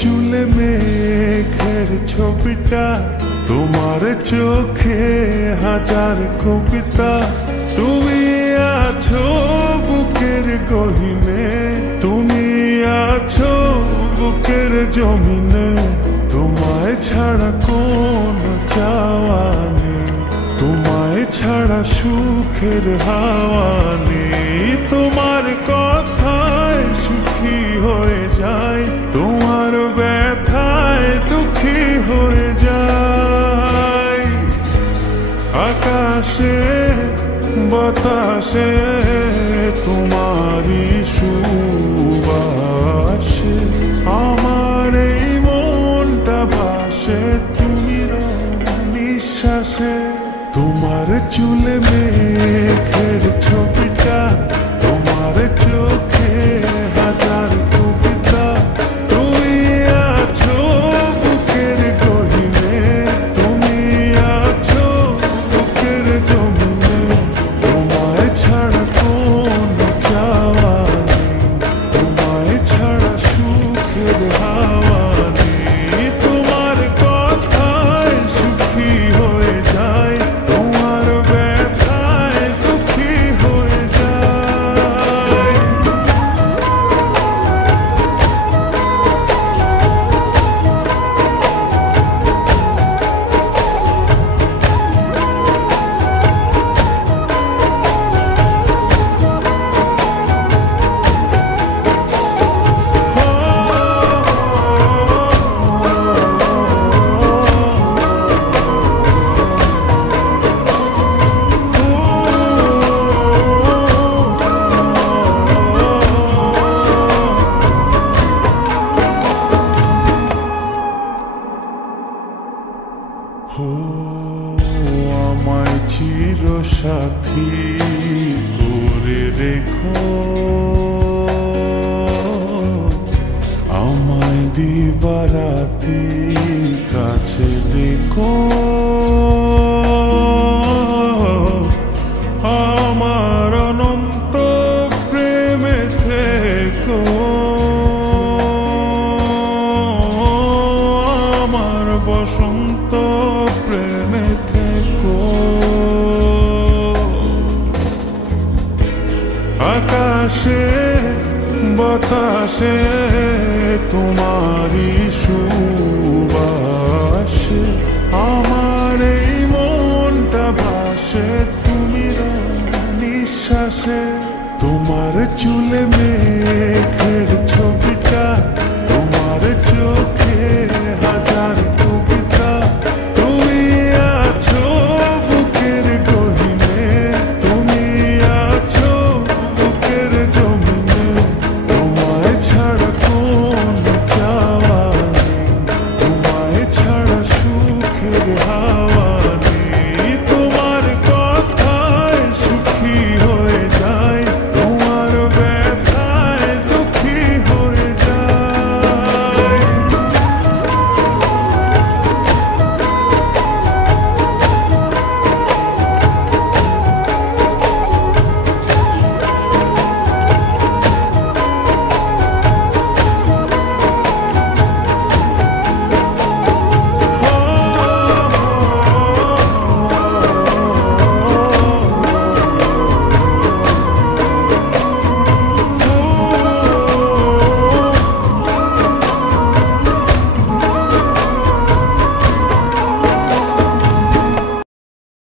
চুলে মেঘের ছবিটা, তোমার চোখে হাজার কবিতা। তুমি আছো বুকের গহীনে, তুমি আছো বুকের জমিনে। তোমায় ছাড়া কোনো চাওয়া নেই, তোমায় ছাড়া সুখের হাওয়া নেই। তোমার কথায় সুখী হয়ে যায়, তোমার ব্যথায় দুঃখী হয়ে যায়। আকাশে বাতাসে তোমারই সুবাসে আমার এই মনটা ভাসে, তুমি নিঃশ্বাসে। তোমার চুলে মেঘের ছবিটা, তোমার চোখে হাজার কবিতা। তুমি আছো বুকের গহীনে, তুমি আছো বুকের জমিনে। তোমায় ছাড়া কোনো চাওয়া নেই, তোমায় ছাড়া সুখের হাওয়া নেই। তোমার কথায় সুখী হয়ে যায়, তোমার ব্যথায় দুঃখী হয়ে যায়। আমায় চির সাথী করে রেখো, আমায় দিবারাতি কাছে ডেকো। আমার অনন্ত প্রেমে থেকো, আমার বসন্ত প্রেমে থেকো। আকাশে বাতাসে তোমারই সুবাসে আমার এই মনটা ভাসে, তুমি নিঃশ্বাসে। তোমার চুলে মেঘ